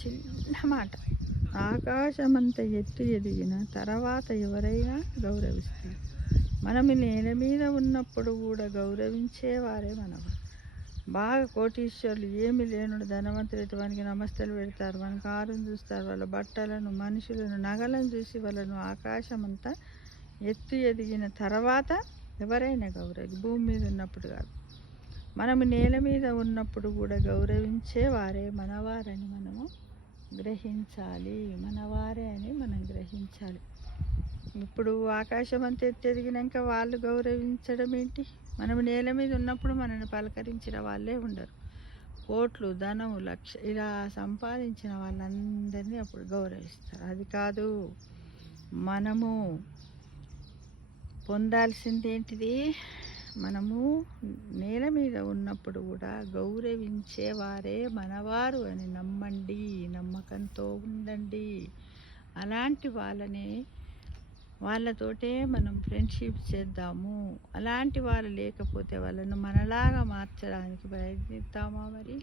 చిన్న మాట, ఆకాశమంత ఎత్తు ఎదిగిన తర్వాత ఎవరైనా గౌరవిస్తారు. మనం నేల మీద ఉన్నప్పుడు కూడా గౌరవించేవారే మనవారు. బాగా కోటీశ్వరులు, ఏమి లేనుడు ధనవంతులైతే వానికి నమస్తలు పెడతారు, మన కారును చూస్తారు, వాళ్ళ బట్టలను, మనుషులను, నగలను చూసి వాళ్ళను ఆకాశమంతా ఎత్తు ఎదిగిన తర్వాత ఎవరైనా భూమి మీద ఉన్నప్పుడు కాదు. మనము నేల మీద ఉన్నప్పుడు కూడా గౌరవించేవారే మనవారని మనము గ్రహించాలి. మనవారే అని మనం గ్రహించాలి. ఇప్పుడు ఆకాశం అంతా ఎత్తెదిగినాక వాళ్ళు గౌరవించడం ఏంటి? మనం నేల మీద ఉన్నప్పుడు మనల్ని పలకరించిన వాళ్ళే ఉండరు. కోట్లు, ధనము, లక్ష ఇలా సంపాదించిన వాళ్ళందరినీ అప్పుడు గౌరవిస్తారు. అది కాదు, మనము పొందాల్సింది ఏంటిది? మనము నేల మీద ఉన్నప్పుడు కూడా గౌరవించేవారే మనవారు అని నమ్మండి, నమ్మకంతో ఉండండి. అలాంటి వాళ్ళతోటే మనం ఫ్రెండ్షిప్ చేద్దాము. అలాంటి వాళ్ళు లేకపోతే వాళ్ళను మనలాగా మార్చడానికి ప్రయత్నిద్దామా మరి?